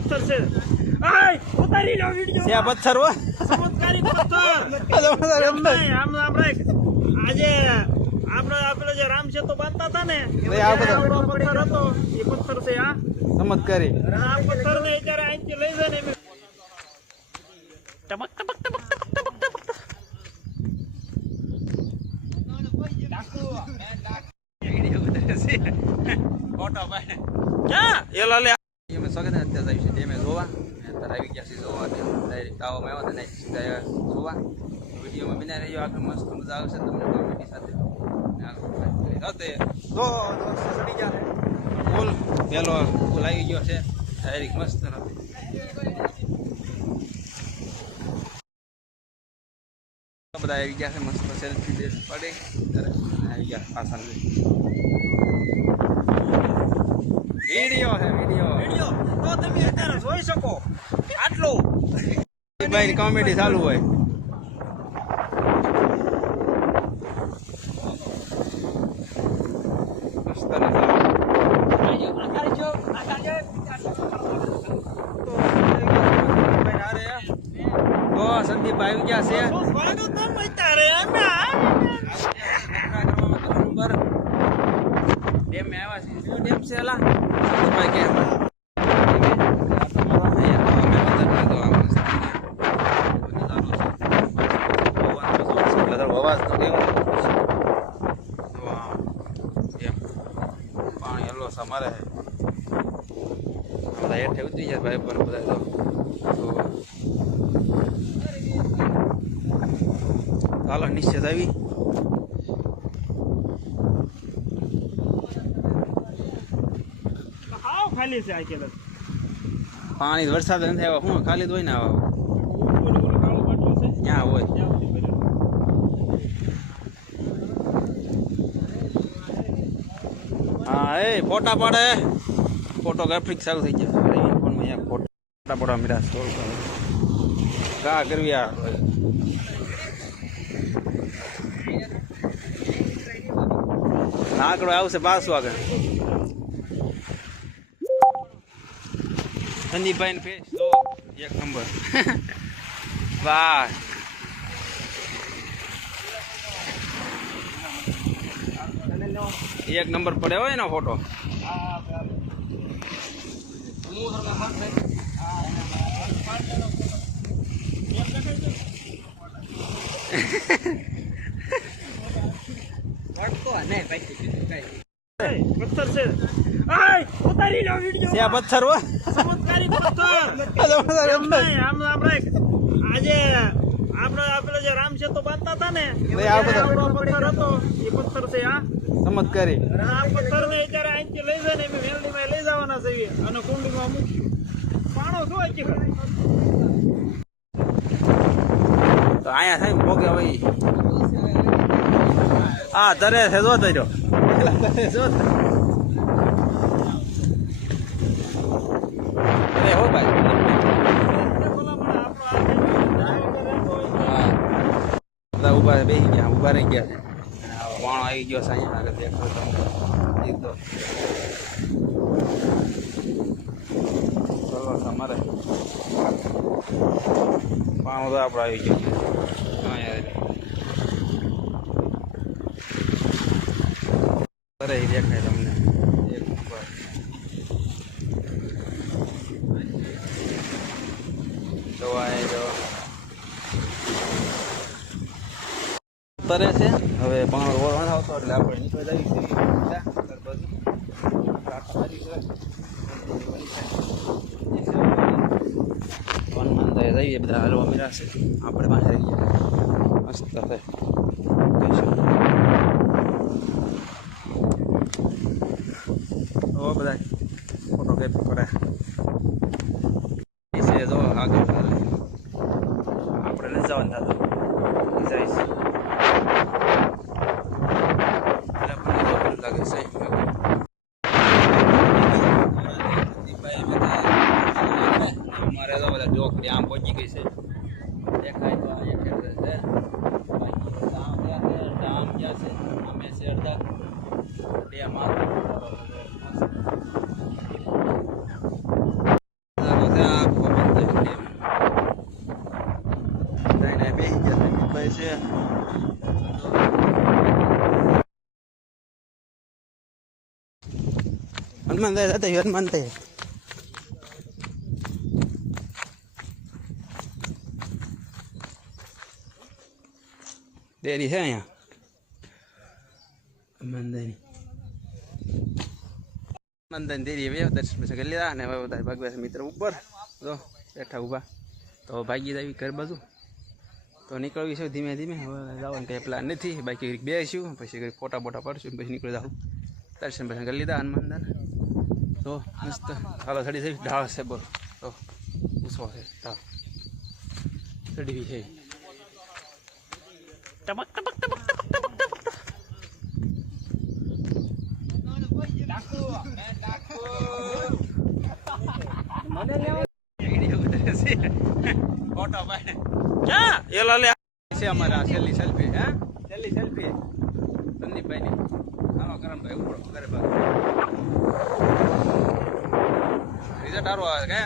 પથ્થર છે. આય ઉતારી લો વિડિયો. છે પથ્થર હો. ચમત્કારી પથ્થર. આમ રાખ. આજે આપણે જે રામ સેતુ બાંધતા હતા ને આવડો પથ્થર હતો એ પથ્થર છે આ ચમત્કારી. આ પથ્થર ને અત્યારે અહીંથી લઈ જાય ને ટબક ટબક ટબક ટબક ટબક ફોટો પાડે ક્યાં એલા લે અમે સ્વાગત અત્યારે આવી છે ડેમે જોવા અત્યારે આવી ગયા છે જોવા ડાયરેક્ટ આવવામાં આવ્યા હતા સીધા જોવા વિડીયોમાં બિના રહ્યો આગળ મસ્ત મજા આવશે તમને કોમેડી સાથે ચડી ગયા ફૂલ પેલો ફૂલ આવી ગયો છે ડાયરેક્ટ મસ્ત બધા આવી ગયા છે મસ્ત સેલ્ફી બેસ પડે આવી ગયા પાછળ વિડીયો છે વિડીયો તો તમે અત્યારે જોઈ શકો આટલું ભાઈ કોમેડી ચાલુ હોય સંદીપ આવી ગયા છે ડેમ આવ્યા છે ડેમ છે એલા સંદીપભાઈ કે પાણી હેલો સમારે બધા હેઠે ઉતરી જાય ભાઈ પર બધા તો ચાલો નિશ્ચિત આવી ખાલી છે આ કેલર પાણી વરસાદ નથી આવ્યો હું ખાલી જ હોય ને આવા ત્યાં હોય હા એ ફોટા પાડે ફોટોગ્રાફી ચાલુ થઈ ગયા ફોનમાં અહીંયા ફોટા પાડવા મીરા સોલ કા કરવી આ આંકડો આવશે 500 આગળ સંદીપભાઈ ને ફેસ તો એક નંબર વાહ એક નંબર પડે હોય એનો ફોટો પથ્થર છે. આય ઉતારી લો વિડિયો. છે પથ્થર હો. ચમત્કારી પથ્થર. આમ રાખ. આજે આપણે જે રામ સેતુ બાંધતા હતા ને આવડો પથ્થર હતો એ પથ્થર છે આ ચમત્કારી. આ પથ્થર ને અત્યારે અહીંથી લઈ જાય ને અમે વેલ્ડીમાં લઈ જવાના છે અને કુંડીમાં મૂકશું પાણો શું હજી તો અહીંયા થાય ભોગે ભાઈ હા તરે છે જો તર્યો જો અરે હો ભાઈ બધા ઉભા બેસી ગયા ઉભા રહી ગયા વાણો આવી ગયો છે અહીંયા આગળ દેખો તમને તો ચલો તમારે પાણો તો આપણે આવી ગયો હા યાર અરે દેખાય તમને એક ઉપર જોવાય જો તરે છે હવે પાણો વળવાનો આવતો એટલે આપણે નીકળી જવી જઈએ બધા હાલવા મેળા છે આપણે પાસે રહી ગયા મસ્ત છે બધા ફોટોગ્રાફી પડે છે જો આગળ આપણે લઈ જવાનું થતું જઈશ લાગે છે અમારે તો બધા ચોકડી આમ પહોંચી ગઈ છે દેખાય તો ડામ ક્યાં છે અમે છે અડધા ડેમ હનુમાન થાય હનુમાન થાય ડેરી છે અહીંયા મંદિર મંદિર દેરી હવે દર્શન પછી કરી લીધા અને હવે બધા ભાગવા છે મિત્ર ઉપર તો બેઠા ઊભા તો ભાગી જાવી ઘર બાજુ તો નીકળવી છે ધીમે ધીમે હવે જવાનું કંઈ પ્લાન નથી બાકી બેસીશું પછી ફોટા બોટા પડશું પછી નીકળી જાઉં દર્શન પછી કરી લીધા હનુમાનદાર તો મસ્ત ચાલો ચડી જઈ ઢાળ છે બોલ તો પૂછવો છે ઢાળ ચડી છે ટપક ટપક ટપક ટપક ટપક ફોટો ભાઈ ક્યાં એલો લે છે અમારા છેલ્લી સેલ્ફી હે છેલ્લી સેલ્ફી સંદીપભાઈ ની હાલો કરણભાઈ ઉપર કરે બાદ રિઝલ્ટ સારું આવે કે